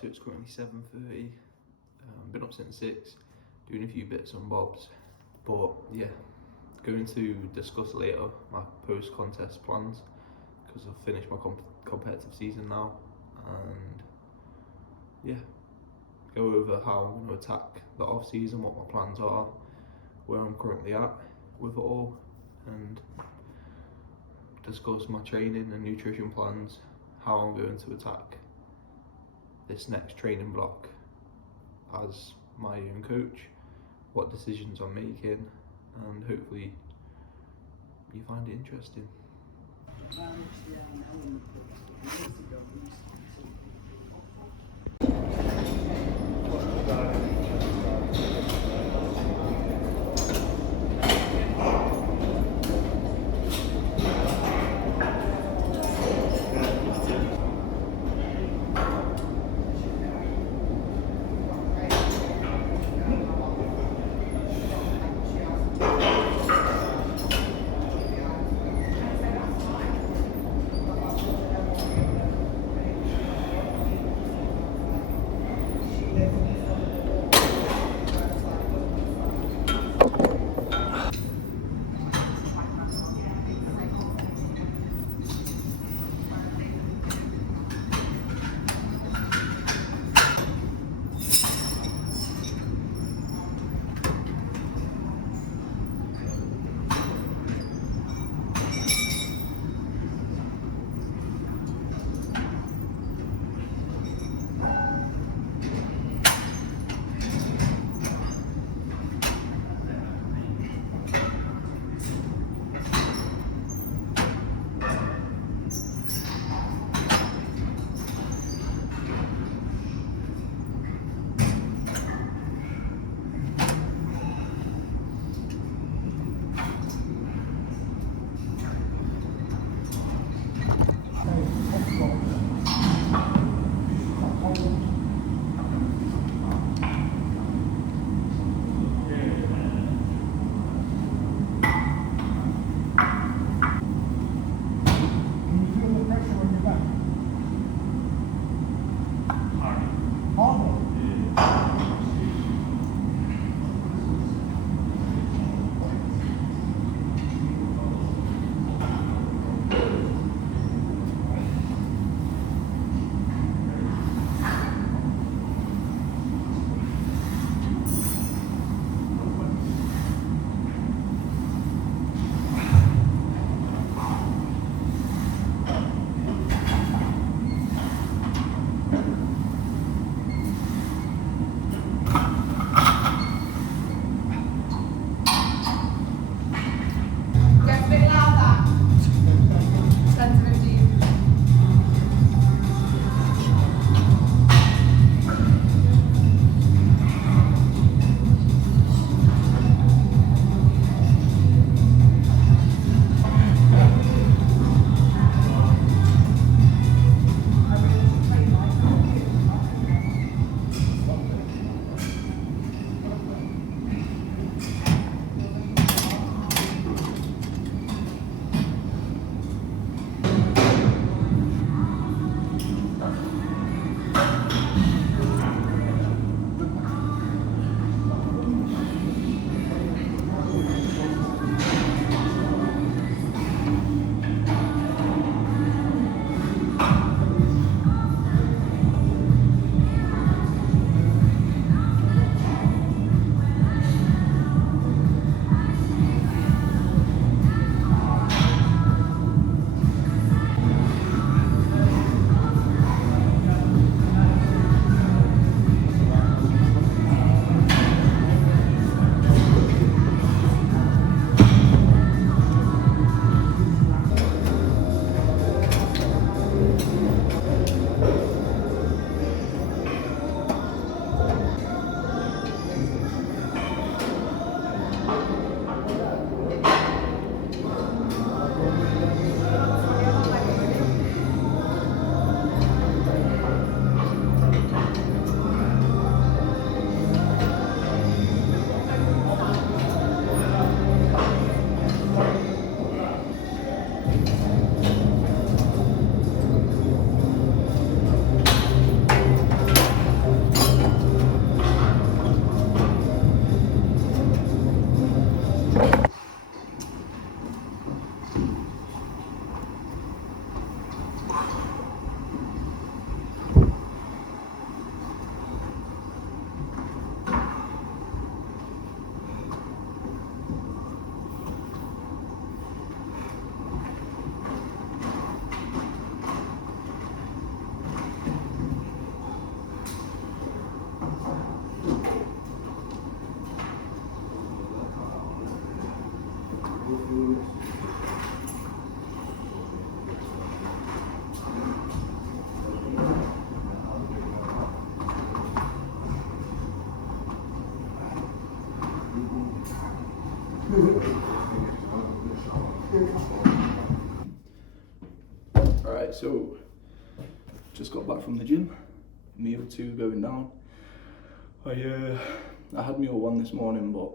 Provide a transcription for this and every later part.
so it's currently 7:30. Been up since 6, doing a few bits and bobs. But yeah, going to discuss later my post-contest plans because I've finished my competitive season now, and yeah, go over how I'm going to attack the off-season, what my plans are, where I'm currently at with it all, and discuss my training and nutrition plans, how I'm going to attack this next training block as my own coach, what decisions I'm making, and hopefully you find it interesting. Alright, so just got back from the gym. Meal 2 going down. I had meal 1 this morning, but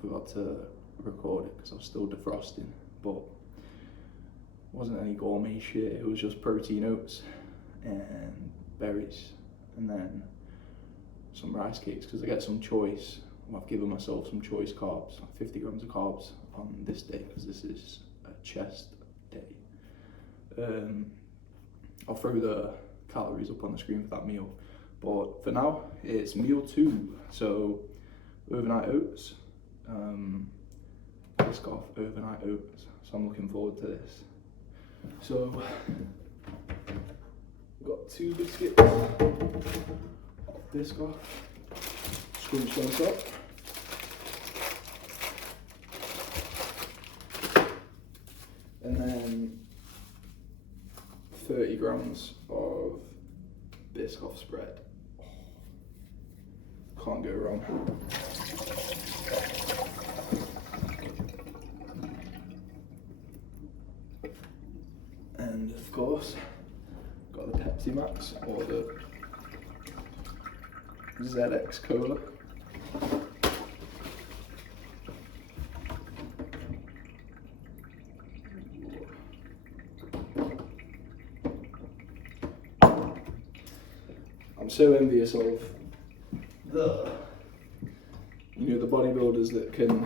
forgot to record it because I was still defrosting. But it wasn't any gourmet shit. It was just protein oats and berries, and then some rice cakes because I get some choice. I've given myself some choice carbs, 50 grams of carbs on this day because this is a chest day. I'll throw the calories up on the screen for that meal, but for now it's meal 2. So overnight oats, Biscoff overnight oats. So I'm looking forward to this. So we've got 2 biscuits of Biscoff, scrunched on top. And then 30 grams of Biscoff spread. Can't go wrong. And of course, got the Pepsi Max or the ZX Cola. I'm so envious of the bodybuilders that can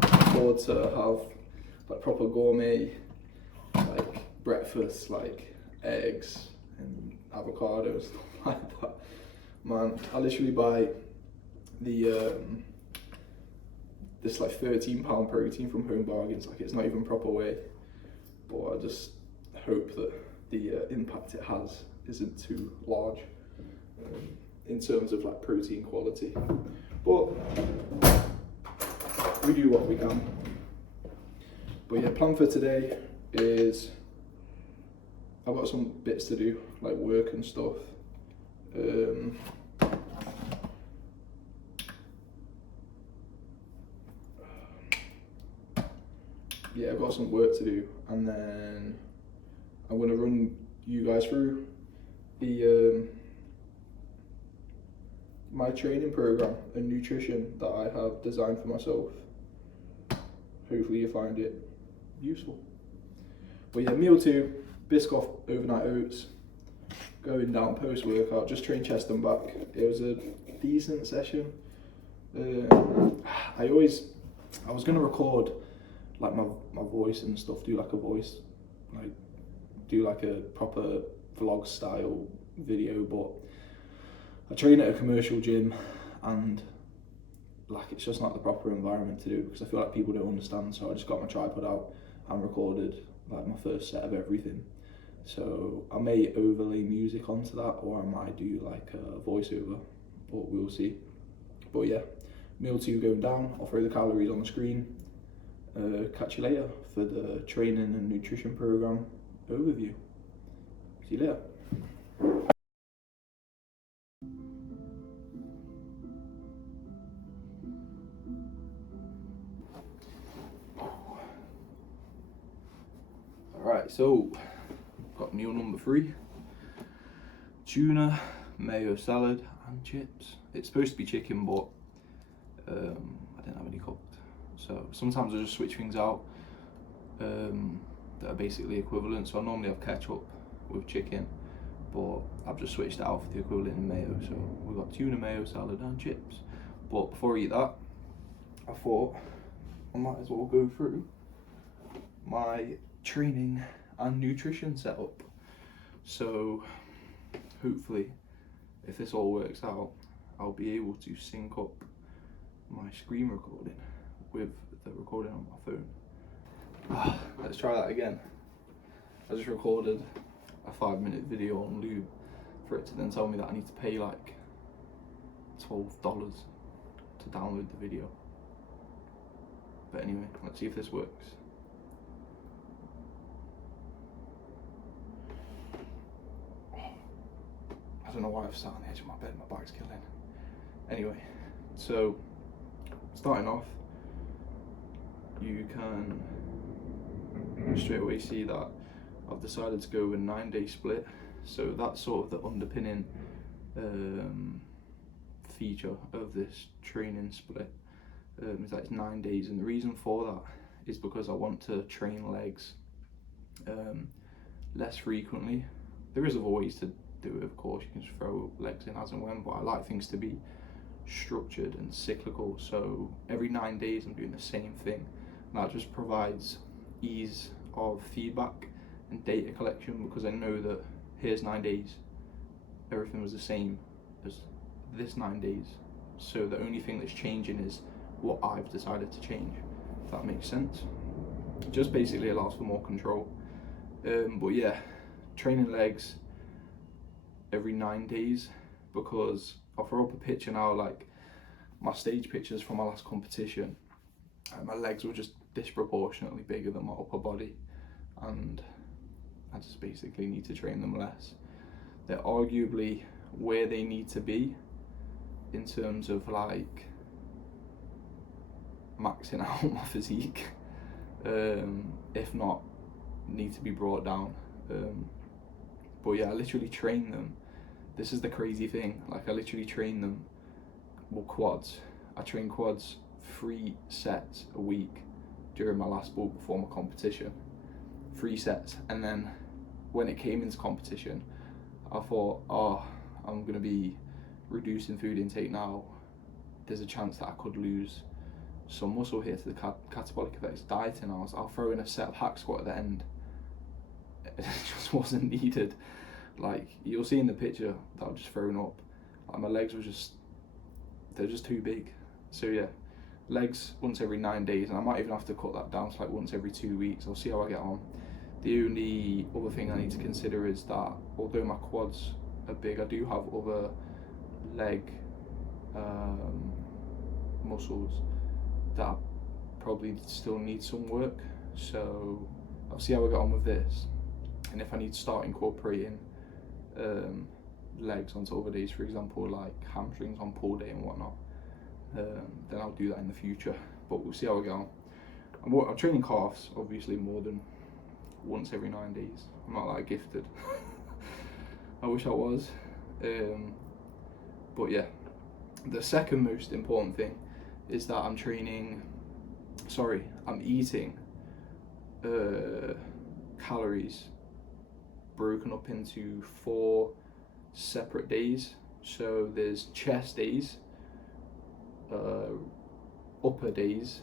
afford to have like proper gourmet like breakfast, like eggs and avocado and stuff like that. Man, I literally buy the this like £13 protein from Home Bargains. Like, it's not even proper whey, but I just hope that the impact it has isn't too large in terms of like protein quality. But we do what we can. But yeah, plan for today is I've got some bits to do, like work and stuff. Yeah, I've got some work to do, and then I'm going to run you guys through the my training program and nutrition that I have designed for myself. Hopefully you find it useful. But yeah, meal 2, Biscoff overnight oats, going down post workout, just train chest and back. It was a decent session. I was gonna record like my voice and stuff, do like a proper vlog style video, but I train at a commercial gym and like it's just not the proper environment to do because I feel like people don't understand. So I just got my tripod out and recorded like my first set of everything. So I may overlay music onto that, or I might do like a voiceover, but we'll see. But yeah, meal 2 going down. I'll throw the calories on the screen. Catch you later for the training and nutrition program overview. See you later. Alright, so got meal number 3. Tuna, mayo salad and chips. It's supposed to be chicken, but I didn't have any cooked. So sometimes I just switch things out that are basically equivalent. So I normally have ketchup with chicken, but I've just switched it out for the equivalent in mayo. So we've got tuna, mayo salad and chips. But before I eat that, I thought I might as well go through my training and nutrition setup. So hopefully, if this all works out, I'll be able to sync up my screen recording with the recording on my phone. Let's try that again. I just recorded a 5-minute video on Lube for it to then tell me that I need to pay like $12 to download the video. But anyway, let's see if this works. I don't know why I've sat on the edge of my bed, my back's killing. Anyway, so starting off, you can straight away see that I've decided to go with a 9-day split. So that's sort of the underpinning feature of this training split, is that it's 9 days, and the reason for that is because I want to train legs less frequently. There is other ways to do it, of course. You can just throw legs in as and when, but I like things to be structured and cyclical. So every 9 days I'm doing the same thing, and that just provides ease of feedback and data collection, because I know that here's 9 days, everything was the same as this 9 days, so the only thing that's changing is what I've decided to change, if that makes sense. It just basically allows for more control. But yeah, training legs every 9 days, because I'll throw up a picture now, like my stage pictures from my last competition, and my legs were just disproportionately bigger than my upper body, and I just basically need to train them less. They're arguably where they need to be in terms of like maxing out my physique, if not need to be brought down. But yeah, I literally train them. This is the crazy thing, like I literally train them, well, quads. I train quads 3 sets a week during my last bulk before my competition. 3 sets, and then when it came into competition, I thought, oh, I'm going to be reducing food intake now. There's a chance that I could lose some muscle here to the catabolic effects dieting. I'll throw in a set of hack squat at the end. It just wasn't needed. Like you'll see in the picture that I've just thrown up, like my legs were they're just too big. So yeah, legs once every 9 days, and I might even have to cut that down to like once every 2 weeks. I'll see how I get on. The only other thing I need to consider is that although my quads are big, I do have other leg muscles that probably still need some work. So I'll see how I get on with this, and if I need to start incorporating legs onto other days, for example like hamstrings on pull day and whatnot, then I'll do that in the future, but we'll see how we get on. I'm training calves obviously more than once every 9 days. I'm not that gifted. I wish I was. But yeah, the second most important thing is that I'm eating calories broken up into 4 separate days. So there's chest days, upper days,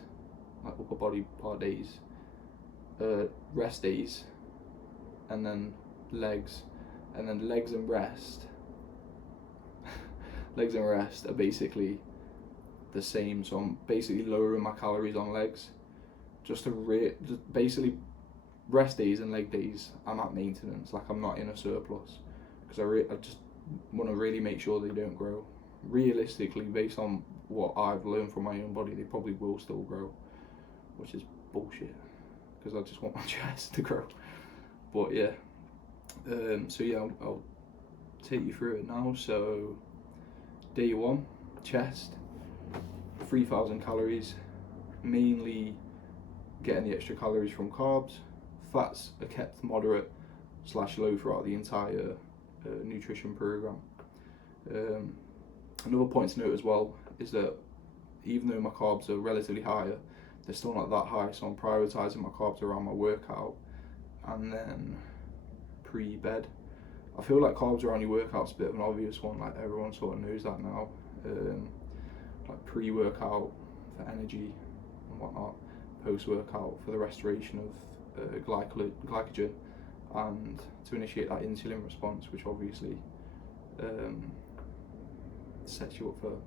like upper body part days, rest days, and then legs, and then legs and rest. Legs and rest are basically the same, so I'm basically lowering my calories on legs, just basically rest days and leg days I'm at maintenance, like I'm not in a surplus, because I just want to really make sure they don't grow. Realistically, based on what I've learned from my own body, they probably will still grow, which is bullshit, because I just want my chest to grow. But yeah, so yeah, I'll take you through it now. So day 1, chest, 3,000 calories, mainly getting the extra calories from carbs. Fats are kept moderate / low throughout the entire nutrition program. Another point to note as well is that even though my carbs are relatively higher, they're still not that high, so I'm prioritising my carbs around my workout and then pre-bed. I feel like carbs around your workout's a bit of an obvious one, like everyone sort of knows that now. Like pre-workout for energy and whatnot, post-workout for the restoration of glycogen and to initiate that insulin response, which obviously sets you up for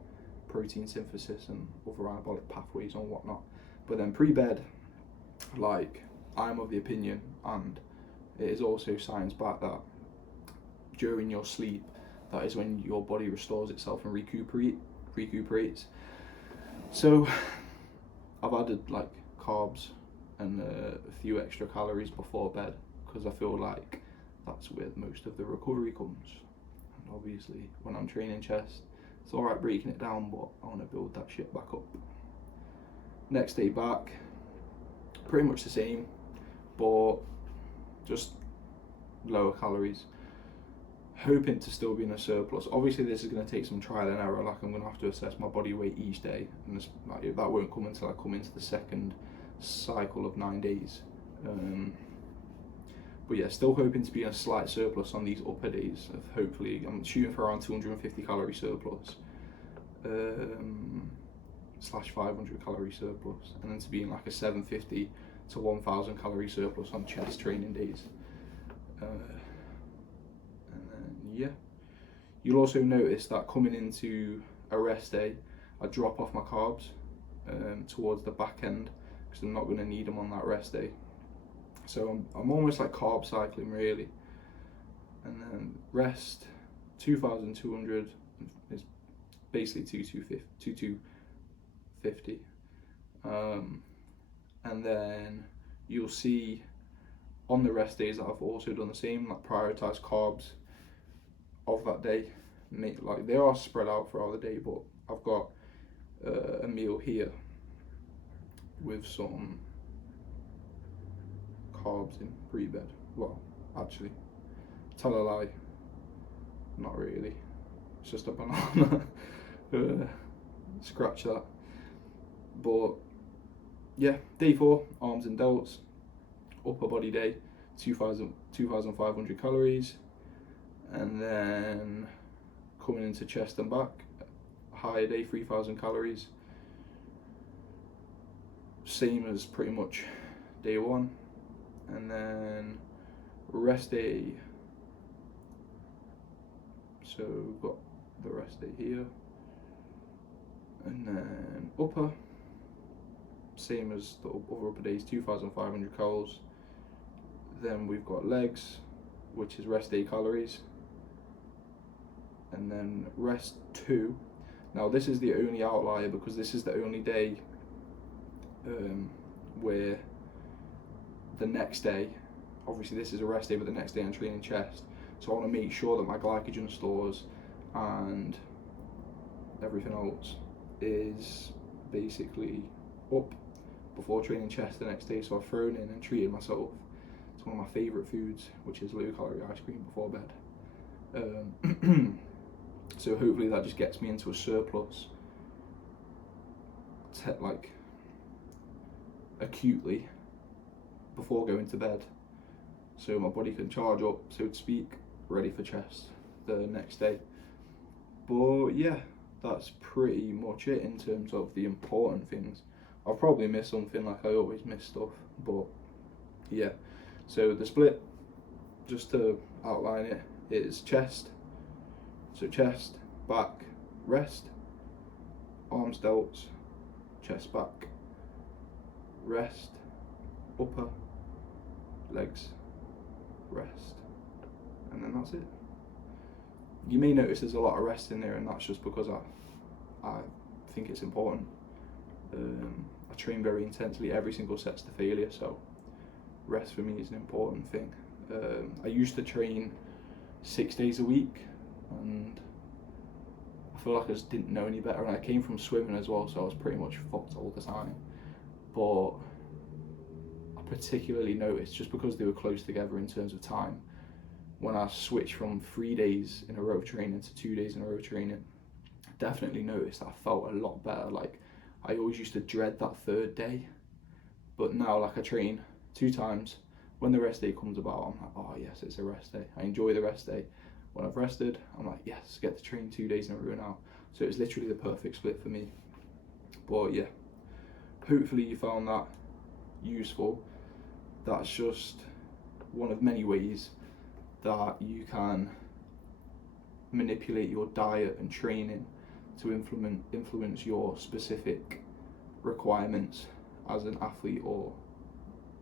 protein synthesis and other anabolic pathways and whatnot. But then pre-bed, like I'm of the opinion, and it is also science backed, that during your sleep, that is when your body restores itself and recuperates. So I've added like carbs and a few extra calories before bed, because I feel like that's where most of the recovery comes. And obviously when I'm training chest, it's alright breaking it down, but I want to build that shit back up. Next day back, pretty much the same, but just lower calories. Hoping to still be in a surplus. Obviously this is going to take some trial and error, like I'm going to have to assess my body weight each day, and this, like, that won't come until I come into the second cycle of 9 days. But yeah, still hoping to be in a slight surplus on these upper days. Of hopefully, I'm shooting for around 250 calorie surplus, slash 500 calorie surplus, and then to be in like a 750 to 1000 calorie surplus on chest training days. Yeah, you'll also notice that coming into a rest day, I drop off my carbs towards the back end, because I'm not going to need them on that rest day. So I'm almost like carb cycling really. And then rest, 2200 is basically 2250. And then you'll see on the rest days that I've also done the same, like prioritize carbs of that day. Like, they are spread out throughout the day, but I've got a meal here with some carbs in pre-bed. Well, actually, tell a lie, not really, it's just a banana. Scratch that. But yeah, day 4, arms and delts, upper body day, 2500 calories. And then coming into chest and back, higher day, 3000 calories. Same as pretty much day 1. And then rest day, so we've got the rest day here. And then upper, same as the other upper days, 2500 calories. Then we've got legs, which is rest day calories. And then rest 2. Now this is the only outlier, because this is the only day where the next day, obviously this is a rest day, but the next day I'm training chest, so I want to make sure that my glycogen stores and everything else is basically up before training chest the next day. So I've thrown in and treated myself to one of my favourite foods, which is low calorie ice cream before bed. So hopefully that just gets me into a surplus, like acutely, before going to bed, so my body can charge up, so to speak, ready for chest the next day. But yeah, that's pretty much it in terms of the important things. I'll probably miss something, like I always miss stuff, but yeah. So the split, just to outline it, is chest. So chest, back, rest, arms, delts, chest, back, rest, upper, legs, rest, and then that's it. You may notice there's a lot of rest in there, and that's just because I think it's important. I train very intensely, every single set's to failure, so rest for me is an important thing. I used to train 6 days a week, and I feel like I just didn't know any better, and I came from swimming as well, so I was pretty much fucked all the time. But I particularly noticed, just because they were close together in terms of time, when I switched from 3 days in a row training to 2 days in a row training, I definitely noticed that I felt a lot better. Like, I always used to dread that 3rd day, but now, like, I train 2 times. When the rest day comes about, I'm like, oh yes, it's a rest day. I enjoy the rest day. When I've rested, I'm like, yes, get to train 2 days in a row now. So it's literally the perfect split for me. But yeah, hopefully you found that useful. That's just one of many ways that you can manipulate your diet and training to influence your specific requirements as an athlete, or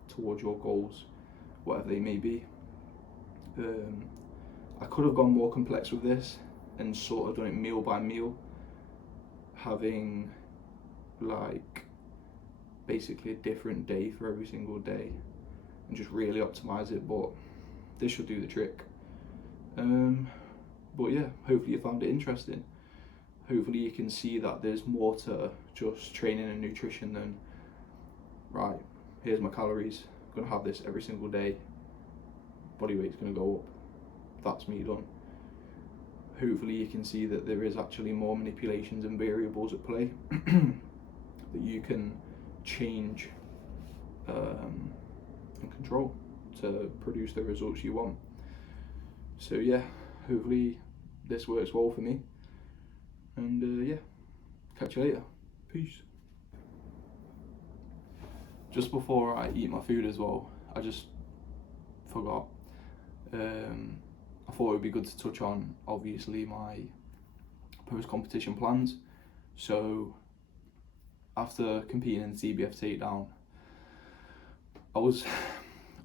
towards your goals, whatever they may be. I could have gone more complex with this and sort of done it meal by meal, having like basically a different day for every single day and just really optimize it, but this should do the trick. But yeah, hopefully you found it interesting. Hopefully you can see that there's more to just training and nutrition than, right, here's my calories, I'm gonna have this every single day, body weight's gonna go up. That's me done. Hopefully you can see that there is actually more manipulations and variables at play that you can change and control to produce the results you want. So yeah, hopefully this works well for me, and yeah, catch you later. Peace. Just before I eat my food as well, I just forgot. I thought it would be good to touch on, obviously, my post-competition plans. So after competing in the CBF takedown, I was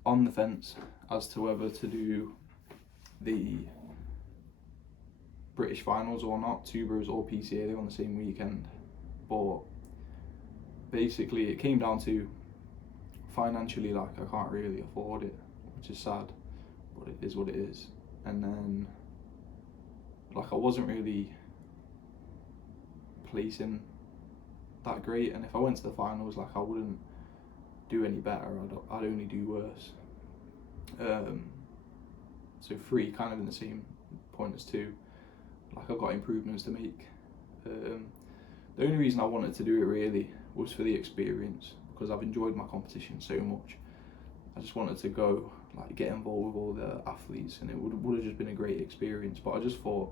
on the fence as to whether to do the British finals or not, Two Bros or PCA on the same weekend. But basically it came down to financially, like, I can't really afford it, which is sad, but it is what it is. And then, like, I wasn't really placing that great, and if I went to the finals, like, I wouldn't do any better, I'd only do worse. So 3 kind of in the same point as 2, like, I've got improvements to make. The only reason I wanted to do it really was for the experience, because I've enjoyed my competition so much. I just wanted to go, like, get involved with all the athletes, and it would have just been a great experience. But I just thought,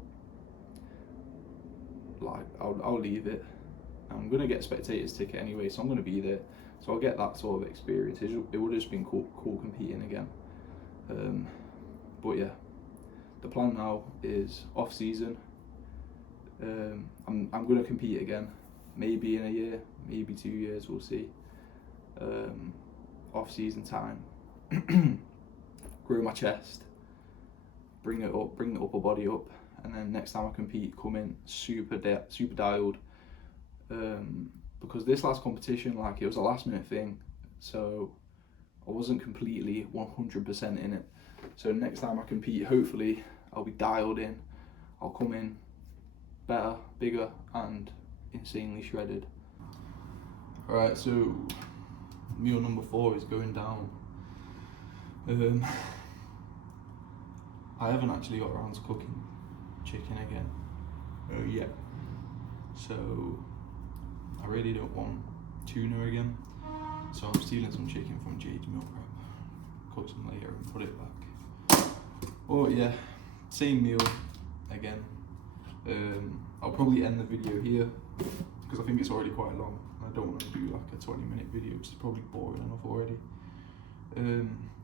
like, I'll leave it. I'm gonna get a spectators ticket anyway, so I'm gonna be there, so I'll get that sort of experience. It would have just been cool competing again. But yeah, the plan now is off season. I'm gonna compete again, maybe in a year, maybe 2 years, we'll see. Off season time, grow my chest, bring it up, bring the upper body up, and then next time I compete, come in super dialed. Because this last competition, like, it was a last minute thing, so I wasn't completely 100% in it. So next time I compete, hopefully I'll be dialed in. I'll come in better, bigger, and insanely shredded. Alright, so meal number 4 is going down. I haven't actually got around to cooking chicken again yet, so I really don't want tuna again, so I'm stealing some chicken from Jade's meal prep, cook some later and put it back. Oh yeah, same meal again. I'll probably end the video here because I think it's already quite long. I don't want to do like a 20-minute video, which is probably boring enough already.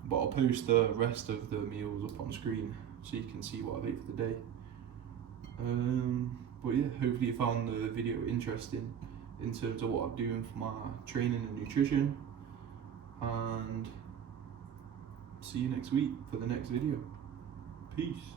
But I'll post the rest of the meals up on screen so you can see what I've ate for the day. But yeah, hopefully you found the video interesting in terms of what I'm doing for my training and nutrition, and see you next week for the next video. Peace.